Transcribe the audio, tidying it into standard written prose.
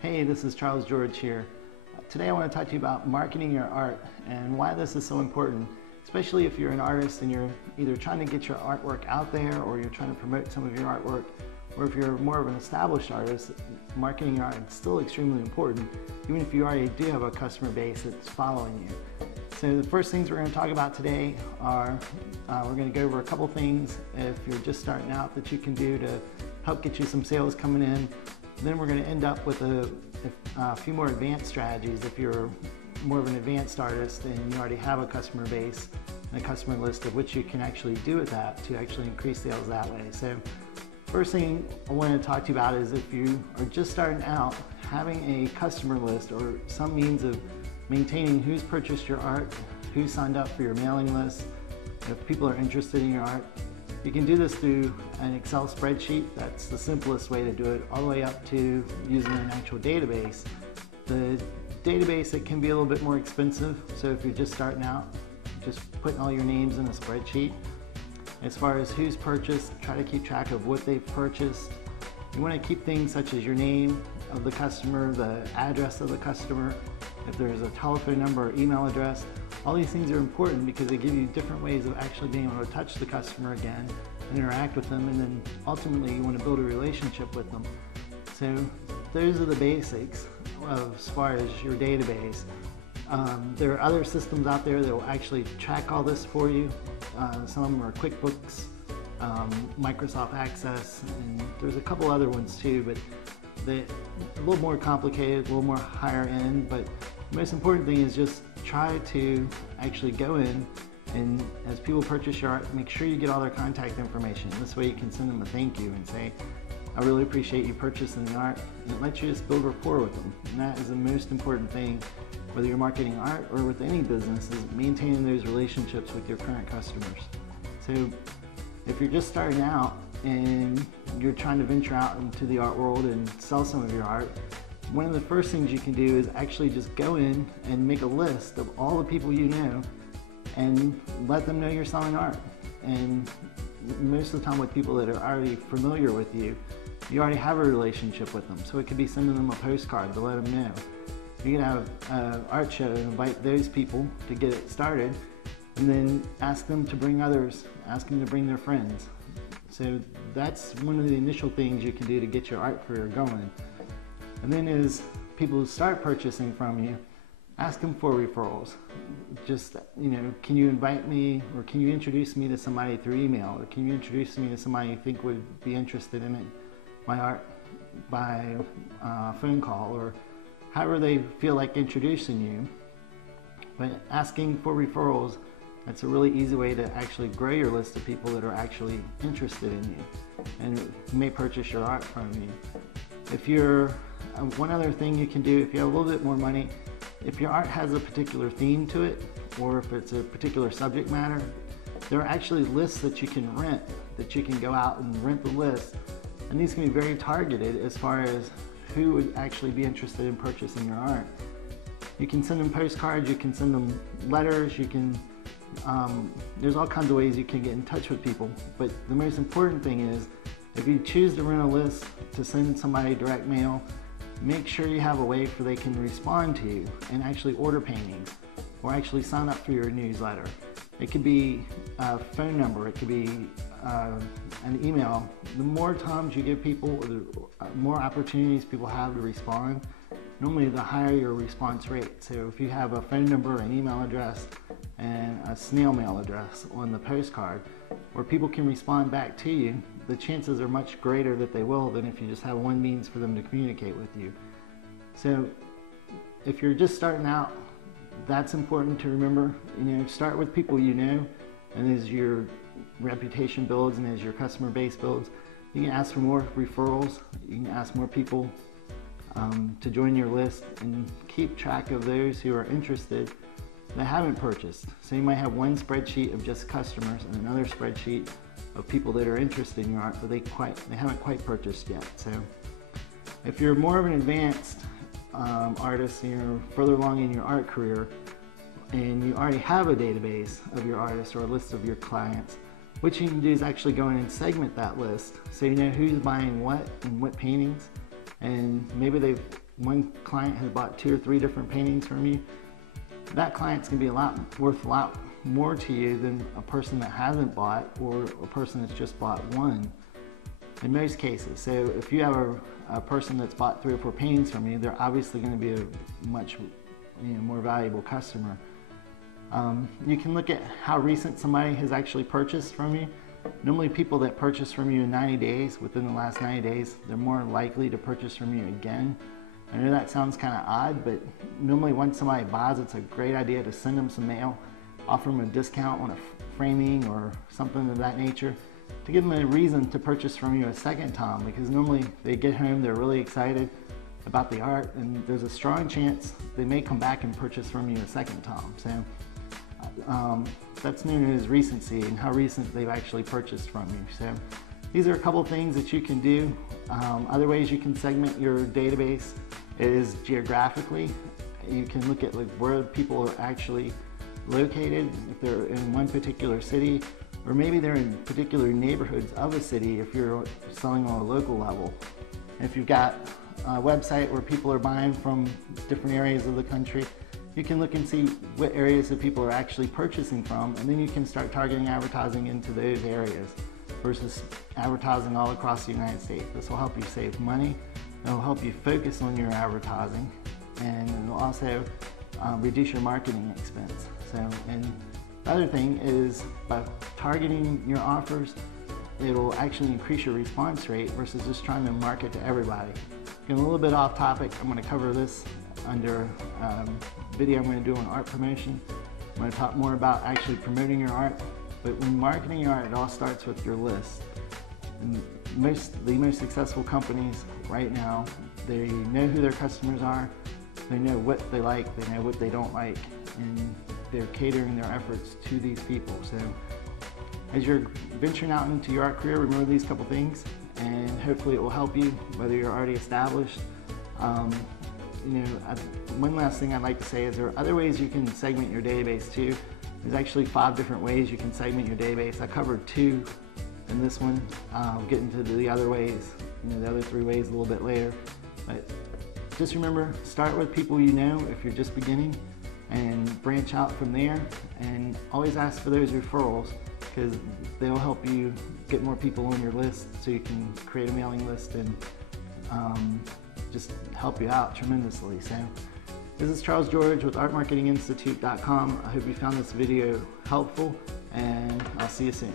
Hey, this is Charles George here. Today I want to talk to you about marketing your art and why this is so important, especially if you're an artist and you're either trying to get your artwork out there or you're trying to promote some of your artwork, or if you're more of an established artist, marketing your art is still extremely important, even if you already do have a customer base that's following you. So the first things we're going to talk about today are, we're going to go over a couple things if you're just starting out that you can do to help get you some sales coming in. Then we're going to end up with a few more advanced strategies if you're more of an advanced artist and you already have a customer base and a customer list of which you can actually do with that to actually increase sales that way. So first thing I want to talk to you about is if you are just starting out, having a customer list or some means of maintaining who's purchased your art, who's signed up for your mailing list, if people are interested in your art. You can do this through an Excel spreadsheet. That's the simplest way to do it, all the way up to using an actual database. The database, it can be a little bit more expensive, so if you're just starting out, just putting all your names in a spreadsheet. As far as who's purchased, try to keep track of what they've purchased. You want to keep things such as your name of the customer, the address of the customer, if there's a telephone number or email address. All these things are important because they give you different ways of actually being able to touch the customer again and interact with them, and then ultimately you want to build a relationship with them. So those are the basics as far as your database. There are other systems out there that will actually track all this for you. Some of them are QuickBooks, Microsoft Access, and there's a couple other ones too, but they're a little more complicated, a little more higher end. But the most important thing is just try to actually go in and as people purchase your art, make sure you get all their contact information. This way you can send them a thank you and say, I really appreciate you purchasing the art, and it lets you just build rapport with them. And that is the most important thing, whether you're marketing art or with any business, is maintaining those relationships with your current customers. So if you're just starting out and you're trying to venture out into the art world and sell some of your art, one of the first things you can do is actually just go in and make a list of all the people you know and let them know you're selling art. And most of the time with people that are already familiar with you, you already have a relationship with them. So it could be sending them a postcard to let them know. You can have an art show and invite those people to get it started, and then ask them to bring others, ask them to bring their friends. So that's one of the initial things you can do to get your art career going. And then as people start purchasing from you, ask them for referrals. Just, can you invite me, or can you introduce me to somebody through email, or can you introduce me to somebody you think would be interested in my art by phone call, or however they feel like introducing you. But asking for referrals, that's a really easy way to actually grow your list of people that are actually interested in you and may purchase your art from you. If you're, one other thing you can do, if you have a little bit more money, if your art has a particular theme to it, or if it's a particular subject matter, there are actually lists that you can rent, that you can go out and rent the list. And these can be very targeted as far as who would actually be interested in purchasing your art. You can send them postcards, you can send them letters, you can, there's all kinds of ways you can get in touch with people. But the most important thing is, if you choose to rent a list to send somebody direct mail, make sure you have a way for they can respond to you and actually order paintings or actually sign up for your newsletter. It could be a phone number, it could be an email. The more times you give people, the more opportunities people have to respond, normally the higher your response rate. So if you have a phone number, an email address, and a snail mail address on the postcard where people can respond back to you, the chances are much greater that they will than if you just have one means for them to communicate with you. So if you're just starting out, that's important to remember. Start with people you know, and as your reputation builds and as your customer base builds, you can ask for more referrals, you can ask more people to join your list, and keep track of those who are interested that haven't purchased. So you might have one spreadsheet of just customers and another spreadsheet of people that are interested in your art, but they haven't quite purchased yet. So if you're more of an advanced artist and you're further along in your art career and you already have a database of your artists or a list of your clients, what you can do is actually go in and segment that list so you know who's buying what and what paintings, and maybe one client has bought 2 or 3 different paintings from you, that client's gonna be worth a lot more to you than a person that hasn't bought, or a person that's just bought one, in most cases. So if you have a person that's bought 3 or 4 paintings from you, they're obviously going to be a much more valuable customer. You can look at how recent somebody has actually purchased from you. Normally people that purchase from you in 90 days, within the last 90 days, they're more likely to purchase from you again. I know that sounds kind of odd, but normally once somebody buys, it's a great idea to send them some mail, offer them a discount on a framing or something of that nature, to give them a reason to purchase from you a second time, because normally they get home, they're really excited about the art, and there's a strong chance they may come back and purchase from you a second time. So that's known as recency, and how recent they've actually purchased from you. So these are a couple things that you can do. Other ways you can segment your database is geographically. You can look at where people are actually located, if they're in one particular city, or maybe they're in particular neighborhoods of a city if you're selling on a local level. If you've got a website where people are buying from different areas of the country, you can look and see what areas that people are actually purchasing from, and then you can start targeting advertising into those areas versus advertising all across the United States. This will help you save money, it will help you focus on your advertising, and it will also reduce your marketing expense. And the other thing is, by targeting your offers, it'll actually increase your response rate versus just trying to market to everybody. Getting a little bit off topic, I'm going to cover this under a video I'm going to do on art promotion. I'm going to talk more about actually promoting your art, but when marketing your art, it all starts with your list. And the most successful companies right now, they know who their customers are, they know what they like, they know what they don't like, and they're catering their efforts to these people. So as you're venturing out into your art career, remember these couple things, and hopefully it will help you whether you're already established. One last thing I'd like to say is there are other ways you can segment your database too. There's actually 5 different ways you can segment your database. I covered 2 in this one. I'll get into the other ways, the other 3 ways a little bit later. But just remember, start with people you know if you're just beginning, and branch out from there, and always ask for those referrals, because they'll help you get more people on your list, so you can create a mailing list and just help you out tremendously. So this is Charles George with ArtMarketingInstitute.com. I hope you found this video helpful, and I'll see you soon.